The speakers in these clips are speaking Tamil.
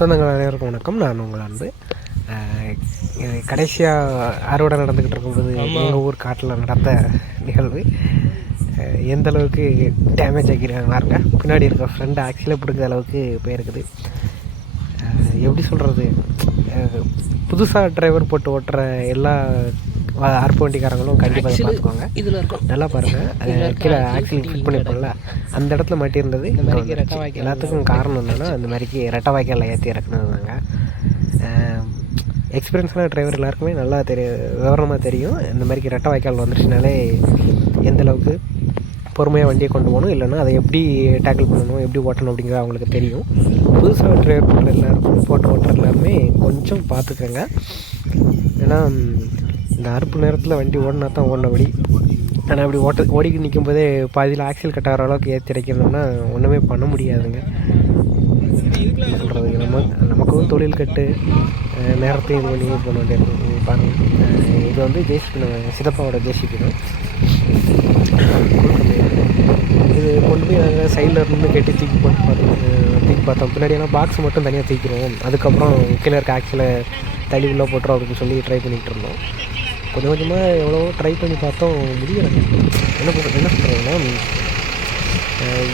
சொந்தங்கள் அனைவருக்கும் வணக்கம். நான் உங்கள் அன்பு. கடைசியாக அறுவடை நடந்துக்கிட்டு இருக்கும்போது எங்கள் ஊர் காட்டில் நடந்த நிகழ்வு. எந்த அளவுக்கு டேமேஜ் ஆக்கியிருக்காங்க பாருங்க. பின்னாடி இருக்க ஃப்ரெண்டு ஆக்சியில் பிடிக்கிற அளவுக்கு போயிருக்குது. எப்படி சொல்கிறது புதுசாக டிரைவர் போட்டு ஓட்டுற எல்லா அறுப்பு வண்டிக்காரங்களும் கண்டிப்பாக பார்த்துக்கோங்க. இதில் இருக்கும் நல்லா பாருங்க. அஹ் கீழே ஆக்சில் ஃபிட் பண்ணியிருப்போம்ல. அந்த இடத்துல மாட்டியிருந்தது எல்லாத்துக்கும் காரணம் என்னன்னா அந்த மாதிரிக்கு ரெட்டை வாய்க்காலில் ஏற்றி இறக்குனதுதாங்க எக்ஸ்பீரியன்ஸான டிரைவர் எல்லாருக்குமே நல்லா தெரியும் விவரமாக தெரியும். இந்த மாதிரிக்கு ரெட்டை வாய்க்கால் வந்துருச்சுனாலே எந்த அளவுக்கு பொறுமையாக வண்டியை கொண்டு போகணும் இல்லைன்னா அதை எப்படி டேக்கிள் பண்ணணும் எப்படி ஓட்டணும் அப்படிங்கிறது அவங்களுக்கு தெரியும். புதுசாக டிரைவர் போடுற எல்லாருக்கும் போட்டு ஓட்டுற எல்லாருமே கொஞ்சம் பார்த்துக்கங்க. ஏன்னா இந்த அறுப்பு நேரத்தில் வண்டி ஓடினா தான் ஓடினபடி. ஆனால் அப்படி ஓட்ட ஓடிக்கு நிற்கும் போதே பாதியில் ஆக்சில் கட் ஆகிற அளவுக்கு ஏற்றி இறக்கணும்னா ஒன்றுமே பண்ண முடியாதுங்க. சொல்கிறது நம்ம நமக்கும் தொழில் கட்டு நேரத்தையும் இது பண்ணி பண்ண வேண்டியது பாருங்கள் இது வந்து ஜேசிபி நம்ம சிதப்பாவோட ஜேசிபி தான் இது கொண்டு போய் நாங்கள் சைடில் இருந்து கட்டி தூக்கி போட்டு பார்த்தோம் தூக்கி பார்த்தோம். பின்னாடியெல்லாம் பாக்ஸ் மட்டும் தனியாக தூக்கிடுவோம் அதுக்கப்புறம் கீழே இருக்க ஆக்சில் தள்ளி உள்ளே போட்டுரும் அப்படின்னு சொல்லி ட்ரை பண்ணிகிட்டு இருந்தோம். கொஞ்சம் கொஞ்சமாக எவ்வளவோ ட்ரை பண்ணி பார்த்தோம். முடியலை. என்ன பண்ணுறது என்ன பண்ணுறதுன்னா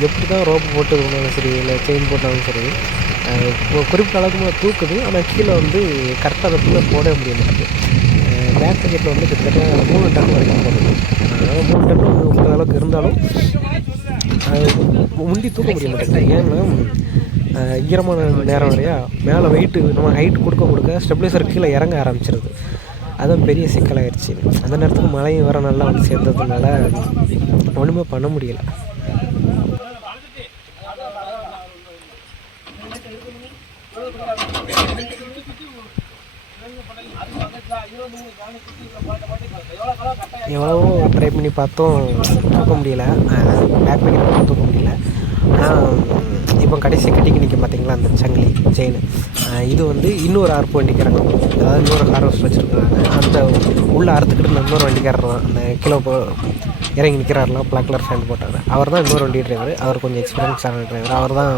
எப்படி தான் ரோப்பு போட்டு இருந்தாலும் சரி இல்லை செயின் போட்டாலும் சரி குறிப்பிட்ட அளவுக்கு தூக்குது. ஆனால் கீழே வந்து கரெக்டாக அதை ஃபுல்லாக போட முடிய மாட்டேங்குது பேக் பாக்கெட்டில் வந்து கிட்டத்தட்ட மூணு டன் வரைக்கும் போடுது அதனால் மூணு டன் முப்பது அளவுக்கு இருந்தாலும் அது முண்டி தூக்க முடிய மாட்டேங்குது. ஏன்னா ஈரமான நேரம் இல்லையா மேலே வெயிட்டு நம்ம ஹைட் கொடுக்க கொடுக்க ஸ்டெபிளைசர் கீழே இறங்க ஆரம்பிச்சிருது. அதான் பெரிய சிக்கலாகிடுச்சு அந்த நேரத்துக்கு மழையும் வர நல்லா வந்து சேர்ந்ததுனால ஒன்றுமே பண்ண முடியல. எவ்வளவோ ட்ரை பண்ணி பார்த்தோம் தூக்க முடியல. பேக் பண்ணி தூக்க முடியல. ஆனால் இப்போ கடைசி கட்டிக்கு நிற்க பார்த்தீங்களா? அந்த சங்கிலி செயின். இது வந்து இன்னொரு அறுப்பு வண்டிக்காரங்க. அதாவது இன்னொரு ஹார்வஸ்ட் வச்சுருக்காங்க அந்த உள்ள அறுத்துக்கிட்டு இருந்த இன்னொரு வண்டிக்காரர் தான். அந்த கிலோ போ இறங்கி நிற்கிறாருலாம் பிளாக் கலர் ஃபேண்ட் போட்டார். அவர் தான் இன்னொரு வண்டி டிரைவர் அவர் கொஞ்சம் எக்ஸ்பீரியன்ஸ் ஆன டிரைவர் அவர் தான்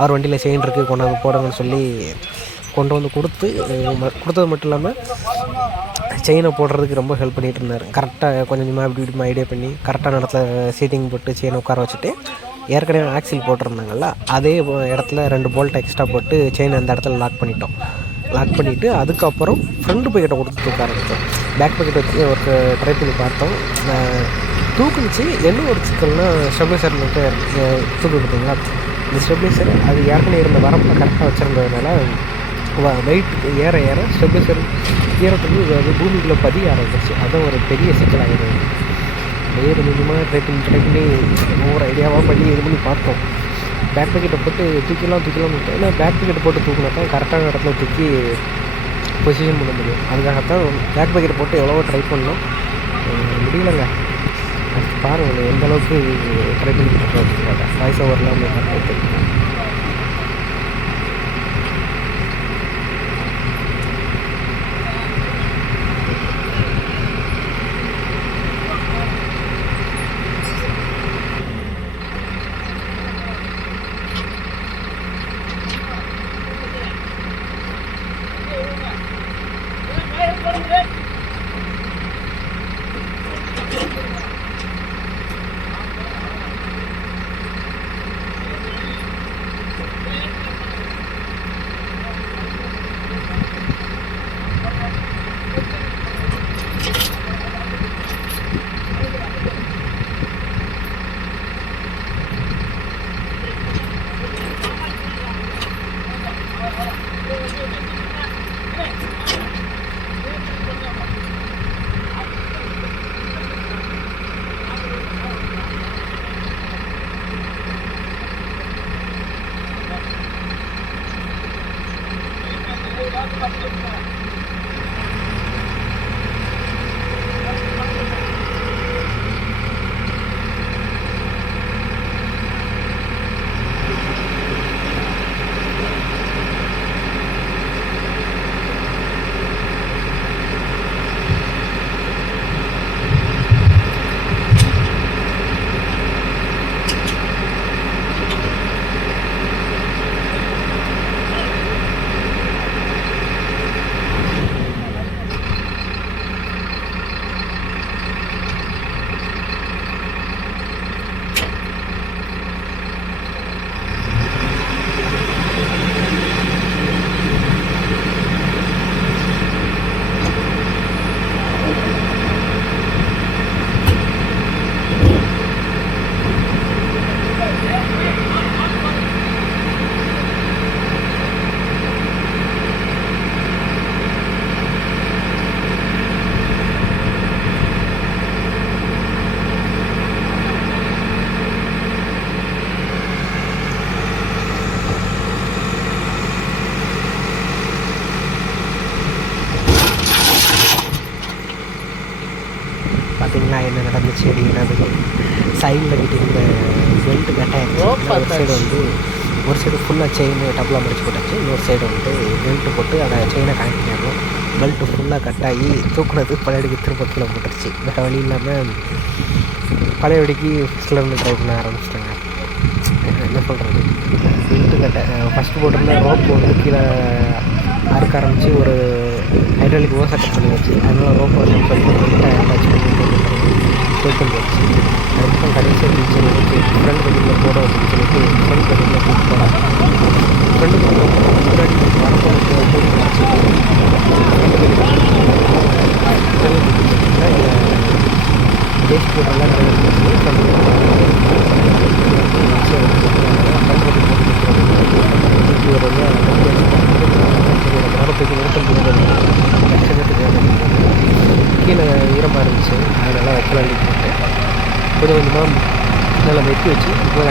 அவர் வண்டியில் செயின் இருக்குது கொண்டாந்து போடுங்கன்னு சொல்லி கொண்டு வந்து கொடுத்து கொடுத்தது மட்டும் இல்லாமல் செயினை போடுறதுக்கு ரொம்ப ஹெல்ப் பண்ணிகிட்டு இருந்தார். கரெக்டாக கொஞ்சம் கொஞ்சமாக இப்படி இப்படி ஐடியா பண்ணி கரெக்டான இடத்துல சீட்டிங் போட்டு செயினை உட்கார வச்சுட்டு ஏற்கனவே ஆக்சில் போட்டிருந்தாங்கல்ல அதே இடத்துல ரெண்டு போல்ட் எக்ஸ்ட்ரா போட்டு செயின் அந்த இடத்துல லாக் பண்ணிட்டோம். லாக் பண்ணிவிட்டு அதுக்கப்புறம் ஃப்ரண்ட் பக்கெட்டை கொடுத்து தூக்க ஆரம்பித்தோம் பேக் பக்கெட் வச்சு ஒரு ட்ரை பண்ணி பார்த்தோம். தூக்குனுச்சு. என்ன ஒரு சிக்கல்னா ஸ்டெபிளைசர் மட்டும் தூக்கு கொடுத்தீங்களா? இந்த ஸ்டெபிளைசர் அது ஏற்கனவே இருந்த வரப்பில் கரெக்டாக வச்சுருந்ததுனால வெயிட் ஏற ஏற ஸ்டெபிளைசர் ஈரத்துக்கு அது பூமிக்குள்ளே பதிய ஆரம்பிச்சிருச்சு. அதுதான் ஒரு பெரிய சிக்கலாகிடுது அப்படியே கொஞ்சம் கொஞ்சமாக ட்ரை பண்ணி ட்ரை பண்ணி ஒவ்வொரு ஐடியாவாக பண்ணி இது பண்ணி பார்த்தோம். பேக் பாக்கெட்டை போட்டு தூக்கிலாம் தூக்கிலாம் ஏன்னா பேக் பேக்கெட் போட்டு தூக்கினா தான் கரெக்டான இடத்துல தூக்கி பொசிஷன் பண்ண முடியும். அதுக்காகத்தான் பேக் பேக்கெட் போட்டு எவ்வளவோ ட்ரை பண்ணோம். முடியலைங்க. பாருங்கள் எந்த அளவுக்கு ட்ரை பண்ணிட்டு இருக்கோம் வாய்ஸ் ஓவர்லாம் பார்த்து தெரியும் என்ன நடந்துச்சு அப்படிங்கிறது சைடில் கட்டியிருந்த பெல்ட் கட்டாயிருச்சு ஒரு சைடு வந்து ஒரு சைடு ஃபுல்லாக செயின் டபுளாக முடிச்சு போட்டாச்சு. இன்னொரு சைடு வந்து பெல்ட்டு போட்டு அதை செயினை கனெக்ட் பண்ணிடணும் பெல்ட்டு ஃபுல்லாக கட்டாகி தூக்குனது பழையடிக்கு திரும்ப கீழே போட்டுருச்சு. வேறு வழி இல்லாமல் பழையபடிக்கு ஃபஸ்ட்டில் இருந்து ட்ரை பண்ண ஆரம்பிச்சிட்டாங்க. என்ன சொல்கிறது பெல்ட்டு கட்ட ஃபஸ்ட்டு போட்டிருந்த ரோப் வந்து கீழே அறுக்க ஆரம்பித்து ஒரு ஹைட்ராலிக் ஓசை கட் பண்ணி வச்சு அதனால் ரோப் வந்து சொல்லிட்டு பெல்ட்டை அட்டாச் பண்ணி போட்டு போச்சு அதுக்கப்புறம் கடைசி டீச்சர் வந்து ஃப்ரெண்ட் கட்டிங்கில் போட அப்படின்னு சொல்லிட்டு ஃப்ரெண்ட் கட்டிங்கில் கூப்பிட்டு போகிறாங்க ஃப்ரெண்டு முன்னாடி வரப்போ டேட் போட்டெல்லாம் கீழே ஈரமாக இருந்துச்சு அதனால் வைக்கலாம் போட்டு கொஞ்சம் கொஞ்சமாக நல்லா வெட்டி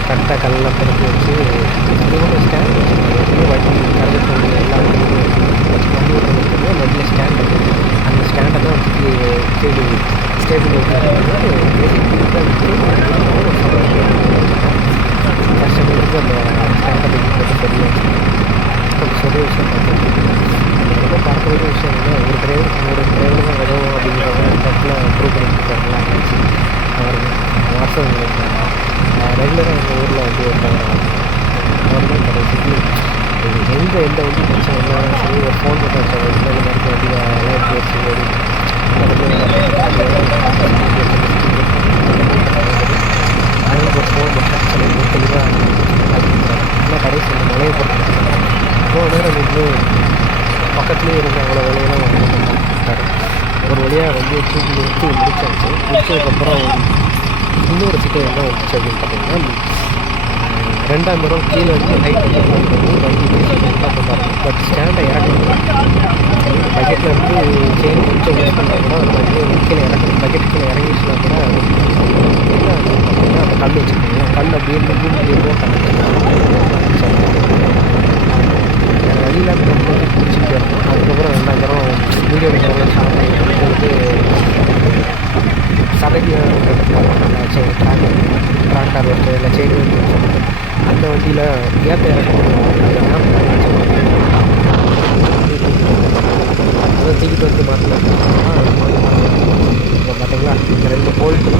வச்சு மேலே கரெக்டாக கல்லெல்லாம் பிறகு வச்சு அதுவும் ஸ்டாண்ட் வச்சுருக்காங்க வண்டி கரண்ட் பண்ணி எல்லாம் வண்டி வண்டியில் ஸ்டாண்ட் இருக்குது அந்த ஸ்டாண்டை தான் வச்சு தேடி ஸ்டேபிள் கஷ்டப்பட்டு அந்த ஸ்டாண்டை போட்டு சரியாச்சு கொஞ்சம் பெரிய விஷயம் பார்த்தோம் ரொம்ப பார்க்க வேண்டிய விஷயம் என்ன ஒரு டிரைவர் ஒரு டிரைவர் தான் உதவும் அப்படிங்கிறத அந்த இடத்துல ப்ரூவ் பண்ணிட்டு இருக்காங்களா அவர் வாசம் ரெகுலராக எங்கள் ஊரில் வந்து ஒருத்தவங்க அவர் தான் எந்த வந்து பிரச்சனை இருந்தாலும் சரி ஒரு ஃபோன் பண்ணி வச்சாங்க இந்த மாதிரி வண்டி அலர்ட் பேசி ஓடி அதனால் ஒரு ஃபோன் பண்ணி சொல்லி தெளிவாக ஆனால் கடைசி இந்த மலையை பொறுத்து அவ்வளோ நேரம் வந்து பக்கத்துலேயே இருந்த அவ்வளோ வேலையெல்லாம் பண்ணிட்டாரு ஒரு வழியாக வந்து தூக்கி நிறுத்தி முடிச்சாச்சு. முடிச்சதுக்கப்புறம் இன்னொரு சிக்கல் என்ன வந்துச்சு அப்படின்னு பார்த்தீங்கன்னா ரெண்டாம் தரம் கீழே வந்து ஹைட் வந்து வண்டி பட் ஸ்டாண்டை இறக்கணும் பக்கெட்டில் இருந்து செயின் கொஞ்சம் யூஸ் பண்ணால் கூட அந்த வண்டியை கீழே இறக்கணும் பக்கெட் கீழே இறங்கிச்சுனா கூட பார்த்தீங்கன்னா அந்த கல் வச்சுருக்கீங்க கல் அப்படியே மூணு அப்படியே கல் வழியில் அந்த போட்டு பிடிச்சிட்டு இருக்கும் அதுக்கப்புறம் ரெண்டாம் தரம் வீடியோ எடுக்கிறவங்க ஸ்டார்ட் பண்ணி சபைக்கு செயின் ட்ராக்டர் ட்ராக்டர் வருது இல்லை செயின் சொல்லிட்டு அந்த வண்டியில் ஏற்ற இறக்கணும் அதை தூக்கிட்டு வந்து மாற்றலாம் இப்போ பார்த்தீங்களா? இந்த ரெண்டு போல்ட்டு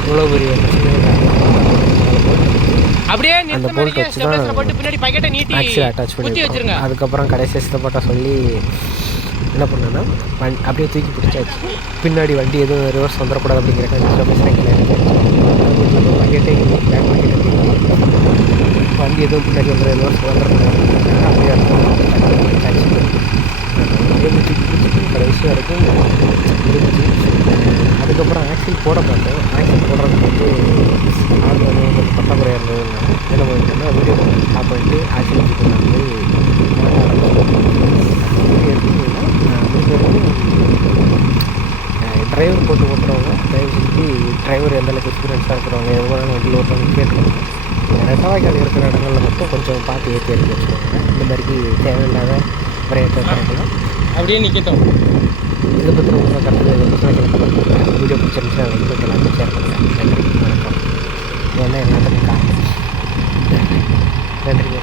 இவ்வளோ பெரிய அப்படியே அந்த போல்ட் வச்சு தான் ஆக்சில் அட்டாச் பண்ணி அதுக்கப்புறம் கடைசி சித்தப்பட்டா சொல்லி என்ன பண்ணேன்னா வண் அப்படியே தூக்கி பிடிச்சாச்சு. பின்னாடி வண்டி எதுவும் ரிவர்ஸ் வந்துடக்கூடாது அப்படிங்கிறக்காக சில சைக்கிள் பக்கெட்டே பேக் பக்கெட்டை வண்டி எதுவும் பின்னாடி வந்து ரிவர்ஸ் வந்துடக்கூடாது அப்படியே வயசு வரைக்கும் இருந்துச்சு அதுக்கப்புறம் ஆக்சில் போட பார்த்தோம் ஆக்சில் போடுறதுக்கு வந்து ஆள் வந்து கொஞ்சம் பற்றாக்குறையாக இருந்தது என்ன பண்ணிட்டேன்னா வீடியோ ஸ்டாப் பண்ணிட்டு ஆக்சில் தூக்கி டிரைவர் போட்டு ஓட்டுறவங்க தயவு செஞ்சு டிரைவர் எந்த அளவுக்கு எக்ஸ்பீரியன்ஸாக இருக்கிறவங்க எவ்வளோ நாள் வண்டியில் ஓட்டுறவங்க கேட்கணும் ரெட்டவாய்க்கால் இருக்கிற இடங்களில் மட்டும் கொஞ்சம் பார்த்து ஏற்றி எடுத்து வச்சுக்கோங்க. இந்த மாதிரி தேவையில்லாத பிரேக்கை கரெக்டாக அப்படியே நிற்கட்டும் இதை பற்றி உங்களுக்கு கருத்துக்கள் வீடியோ பிடிச்சிருந்துச்சு அதை வந்து எல்லாத்தையும் ஷேர் பண்ணுங்கள் நன்றி. வணக்கம். இது வந்து எல்லாத்துக்கும் காரணம். நன்றி. நன்றி.